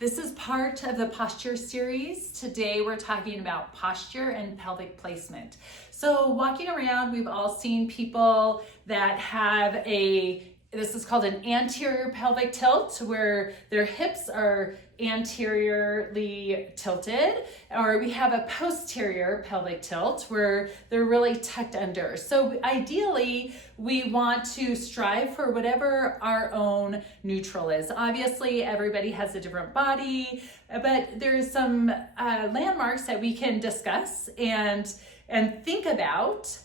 This is part of the posture series. Today we're talking about posture and pelvic placement. So walking around, we've all seen people that have this is called an anterior pelvic tilt, where their hips are anteriorly tilted, or we have a posterior pelvic tilt where they're really tucked under. So ideally, we want to strive for whatever our own neutral is. Obviously, everybody has a different body, but there's some landmarks that we can discuss and think about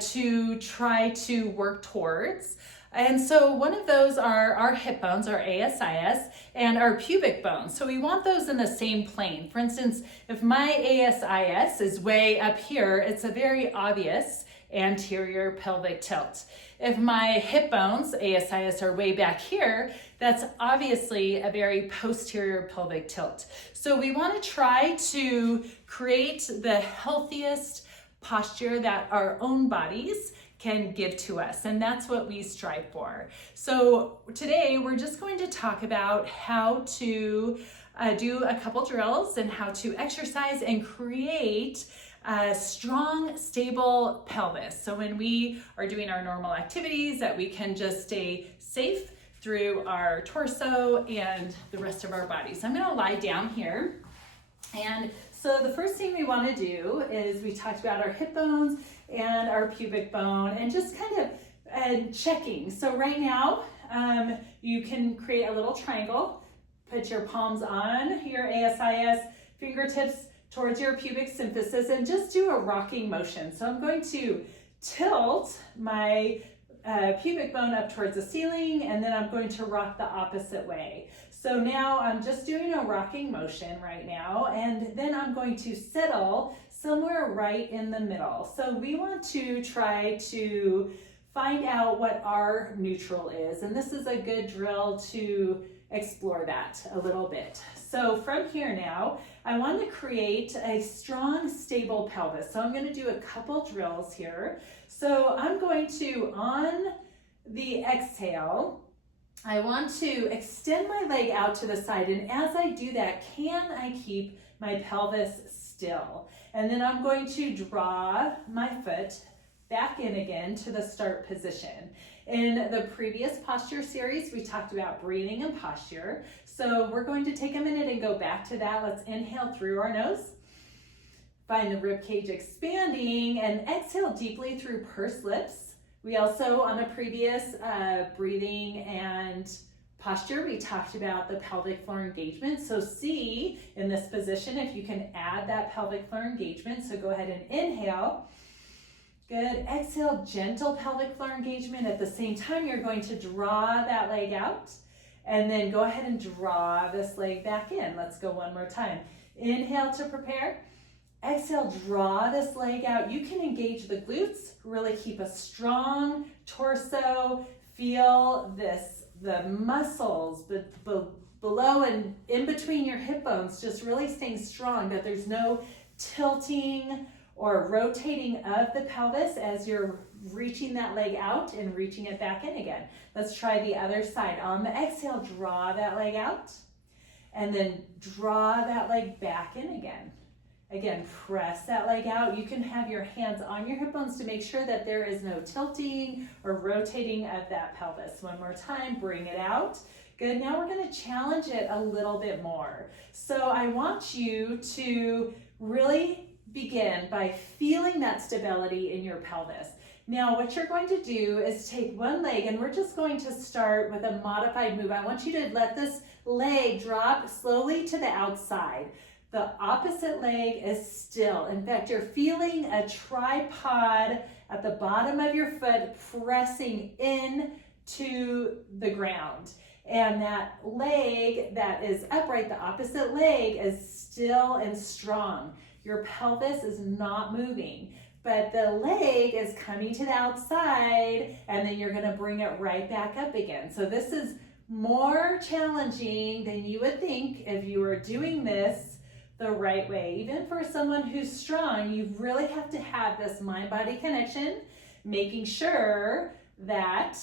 to try to work towards. And so one of those are our hip bones, our ASIS, and our pubic bones. So we want those in the same plane. For instance, if my ASIS is way up here, it's a very obvious anterior pelvic tilt. If my hip bones, ASIS, are way back here, that's obviously a very posterior pelvic tilt. So we want to try to create the healthiest posture that our own bodies can give to us, and that's what we strive for. So today we're just going to talk about how to do a couple drills and how to exercise and create a strong, stable pelvis. So when we are doing our normal activities, that we can just stay safe through our torso and the rest of our bodies. I'm gonna lie down here. And so the first thing we want to do is, we talked about our hip bones and our pubic bone and just kind of checking. So right now, you can create a little triangle, put your palms on your ASIS, fingertips towards your pubic symphysis, and just do a rocking motion. So I'm going to tilt my pubic bone up towards the ceiling, and then I'm going to rock the opposite way. So now I'm just doing a rocking motion right now, and then I'm going to settle somewhere right in the middle. So we want to try to find out what our neutral is, and this is a good drill to explore that a little bit. So from here now, I want to create a strong, stable pelvis. So I'm going to do a couple drills here. So I'm going to, on the exhale, I want to extend my leg out to the side, and as I do that, can I keep my pelvis still? And then I'm going to draw my foot back in again to the start position. In the previous posture series, we talked about breathing and posture. So we're going to take a minute and go back to that. Let's inhale through our nose. Find the rib cage expanding, and exhale deeply through pursed lips. We also, on a previous breathing and posture, we talked about the pelvic floor engagement. So see in this position if you can add that pelvic floor engagement. So go ahead and inhale. Good. Exhale, gentle pelvic floor engagement. At the same time, you're going to draw that leg out, and then go ahead and draw this leg back in. Let's go one more time. Inhale to prepare. Exhale, draw this leg out. You can engage the glutes, really keep a strong torso. Feel the muscles below and in between your hip bones, just really staying strong, that there's no tilting or rotating of the pelvis as you're reaching that leg out and reaching it back in again. Let's try the other side. On the exhale, draw that leg out, and then draw that leg back in again. Again, press that leg out. You can have your hands on your hip bones to make sure that there is no tilting or rotating of that pelvis. One more time, bring it out. Good, now we're gonna challenge it a little bit more. So I want you to really begin by feeling that stability in your pelvis. Now what you're going to do is take one leg, and we're just going to start with a modified move. I want you to let this leg drop slowly to the outside. The opposite leg is still. In fact, you're feeling a tripod at the bottom of your foot pressing in to the ground. And that leg that is upright, the opposite leg, is still and strong. Your pelvis is not moving, but the leg is coming to the outside, and then you're gonna bring it right back up again. So this is more challenging than you would think if you were doing this the right way. Even for someone who's strong, you really have to have this mind-body connection, making sure that,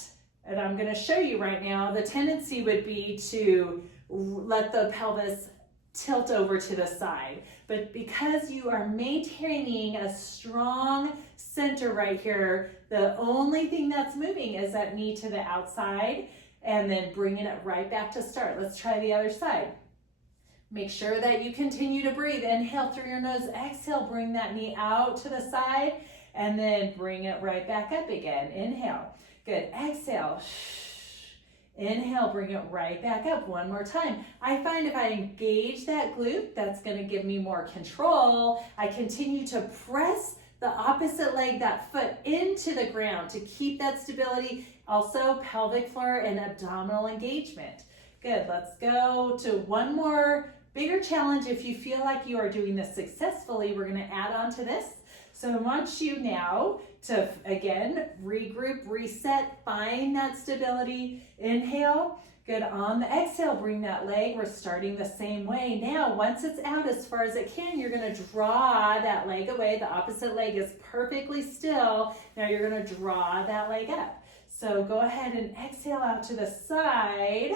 and I'm going to show you right now, the tendency would be to let the pelvis tilt over to the side. But because you are maintaining a strong center right here, the only thing that's moving is that knee to the outside and then bringing it right back to start. Let's try the other side. Make sure that you continue to breathe. Inhale through your nose, exhale, bring that knee out to the side, and then bring it right back up again. Inhale. Good. Exhale. Inhale, bring it right back up. One more time. I find if I engage that glute, that's going to give me more control. I continue to press the opposite leg, that foot, into the ground to keep that stability. Also, pelvic floor and abdominal engagement. Good. Let's go to one more bigger challenge. If you feel like you are doing this successfully, we're going to add on to this. So I want you now to, again, regroup, reset, find that stability. Inhale. Good. On the exhale, bring that leg. We're starting the same way. Now, once it's out as far as it can, you're going to draw that leg away. The opposite leg is perfectly still. Now you're going to draw that leg up. So go ahead and exhale out to the side.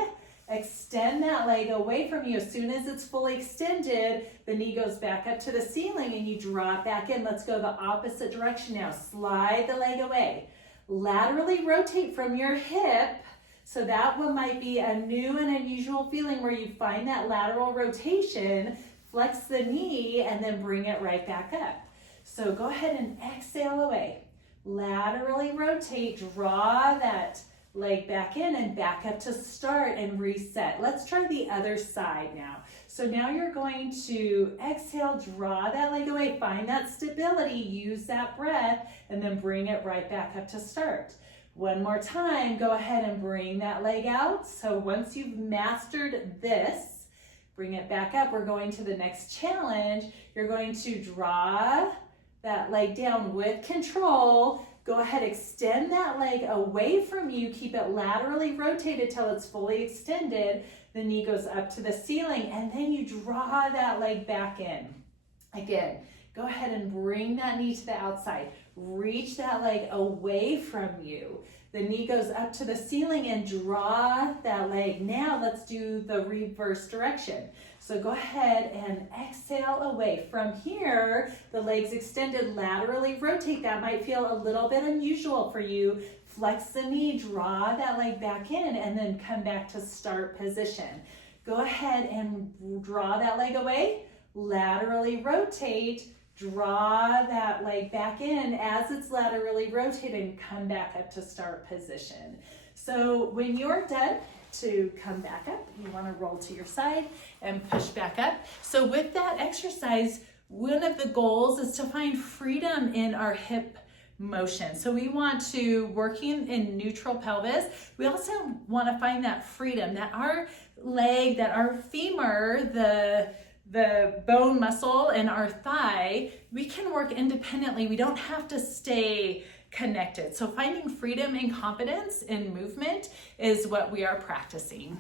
Extend that leg away from you. As soon as it's fully extended, the knee goes back up to the ceiling and you draw it back in. Let's go the opposite direction now. Slide the leg away. Laterally rotate from your hip. So that one might be a new and unusual feeling where you find that lateral rotation. Flex the knee and then bring it right back up. So go ahead and exhale away. Laterally rotate, draw that leg back in and back up to start and reset. Let's try the other side now. So now you're going to exhale, draw that leg away, find that stability, use that breath, and then bring it right back up to start. One more time, go ahead and bring that leg out. So once you've mastered this, bring it back up. We're going to the next challenge. You're going to draw that leg down with control. Go ahead, extend that leg away from you. Keep it laterally rotated till it's fully extended. The knee goes up to the ceiling, and then you draw that leg back in. Again, go ahead and bring that knee to the outside. Reach that leg away from you. The knee goes up to the ceiling and draw that leg. Now let's do the reverse direction. So go ahead and exhale away. From here, the legs extended, laterally rotate. That might feel a little bit unusual for you. Flex the knee, draw that leg back in, and then come back to start position. Go ahead and draw that leg away, laterally rotate, draw that leg back in as it's laterally rotated and come back up to start position. So when you're done, to come back up, you want to roll to your side and push back up. So with that exercise, one of the goals is to find freedom in our hip motion. So we want to, working in neutral pelvis, we also want to find that freedom, that our leg, that our femur, the bone muscle in our thigh, we can work independently. We don't have to stay connected. So finding freedom and confidence in movement is what we are practicing.